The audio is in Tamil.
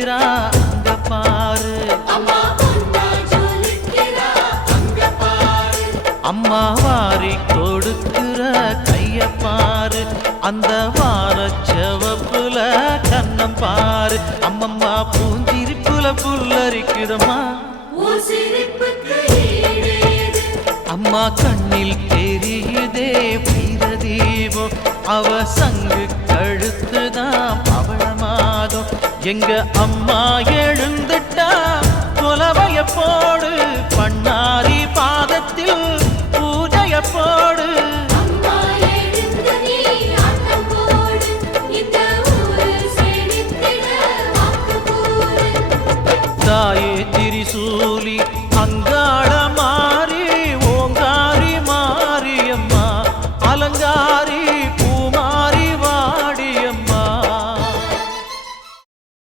ஜொலிக்கிறா அங்க பாரு, அம்மா வாரி கொடுக்கிற கைய பாரு, அந்த வாரச்சவப்புல கண்ணம் பாரு, அம்மம்மா பூஞ்சிரிப்புல புல்லரிக்குதம்மா, அம்மா கண்ணில் தெரியுதே வீரதீபம், அவ சங்கு கழுத்துதான் பவளமாதம், எங்க அம்மா எழுந்துட்டா புலவைய போடு, பண்ணாரி பாதத்தில் பூஜைய போடு. தாயே திரிசூலி